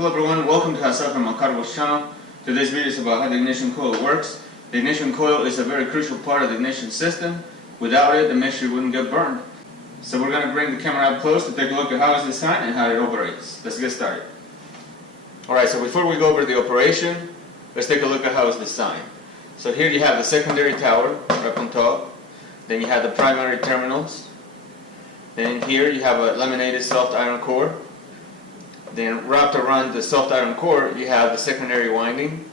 Hello everyone, welcome to Cargo's channel. Today's video is about how the ignition coil works. The ignition coil is a very crucial part of the ignition system. Without it, the mixture wouldn't get burned. So we're going to bring the camera up close to take a look at how it's designed and how it operates. Let's get started. Alright, so before we go over the operation, let's take a look at how it's designed. So here you have the secondary tower up on top. Then you have the primary terminals. Then here you have a laminated soft iron core. Then wrapped around the soft iron core you have the secondary winding.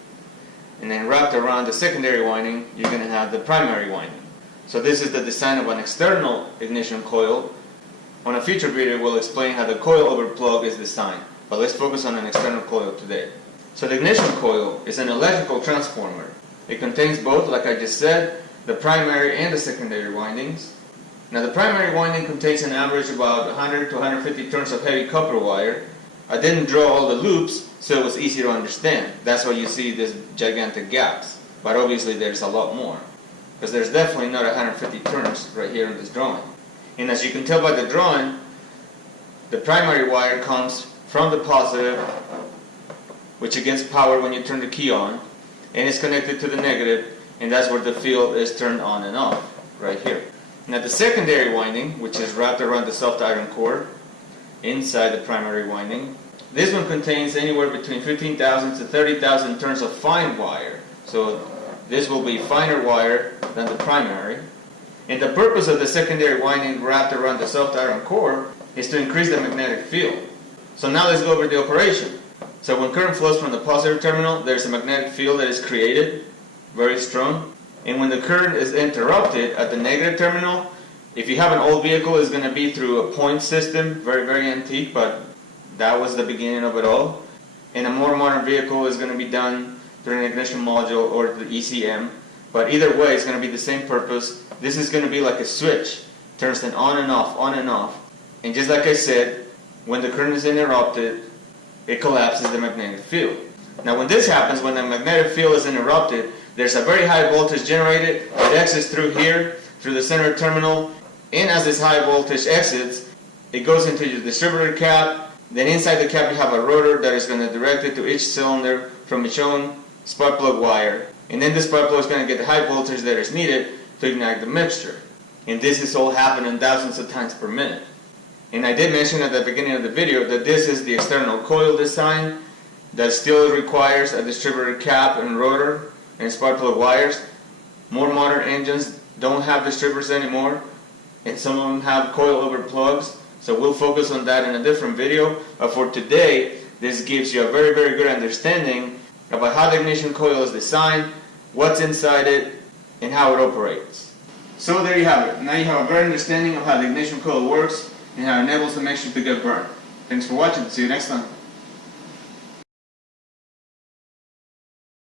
And then wrapped around the secondary winding you're going to have the primary winding. So this is the design of an external ignition coil. On a future video we'll explain how the coil over plug is designed. But let's focus on an external coil today. So the ignition coil is an electrical transformer. It contains both, like I just said, the primary and the secondary windings. Now the primary winding contains an average about 100 to 150 turns of heavy copper wire. I didn't draw all the loops so it was easy to understand. That's why you see these gigantic gaps. But obviously there's a lot more. Because there's definitely not 150 turns right here in this drawing. And as you can tell by the drawing, the primary wire comes from the positive, which it gets power when you turn the key on, and it's connected to the negative, and that's where the field is turned on and off, right here. Now the secondary winding, which is wrapped around the soft iron core, inside the primary winding, this one contains anywhere between 15,000 to 30,000 turns of fine wire. So this will be finer wire than the primary. And the purpose of the secondary winding wrapped around the soft iron core is to increase the magnetic field. So now let's go over the operation. So when current flows from the positive terminal, there's a magnetic field that is created, very strong. And when the current is interrupted at the negative terminal, if you have an old vehicle, it's going to be through a point system, very antique, but that was the beginning of it all. And a more modern vehicle is going to be done through an ignition module or the ECM. But either way, it's going to be the same purpose. This is going to be like a switch, turns it on and off, on and off. And just like I said, when the current is interrupted, it collapses the magnetic field. Now when this happens, when the magnetic field is interrupted, there's a very high voltage generated. It exits through here, through the center terminal, and as this high voltage exits, it goes into your distributor cap. Then inside the cap you have a rotor that is going to direct it to each cylinder from its own spark plug wire. And then the spark plug is going to get the high voltage that is needed to ignite the mixture. And this is all happening thousands of times per minute. And I did mention at the beginning of the video that this is the external coil design that still requires a distributor cap and rotor and spark plug wires. More modern engines don't have distributors anymore, and some of them have coil over plugs, so we'll focus on that in a different video. But for today, this gives you a very good understanding about how the ignition coil is designed, what's inside it, and how it operates. So there you have it. Now you have a better understanding of how the ignition coil works and how it enables the mixture to get burned. Thanks for watching. See you next time.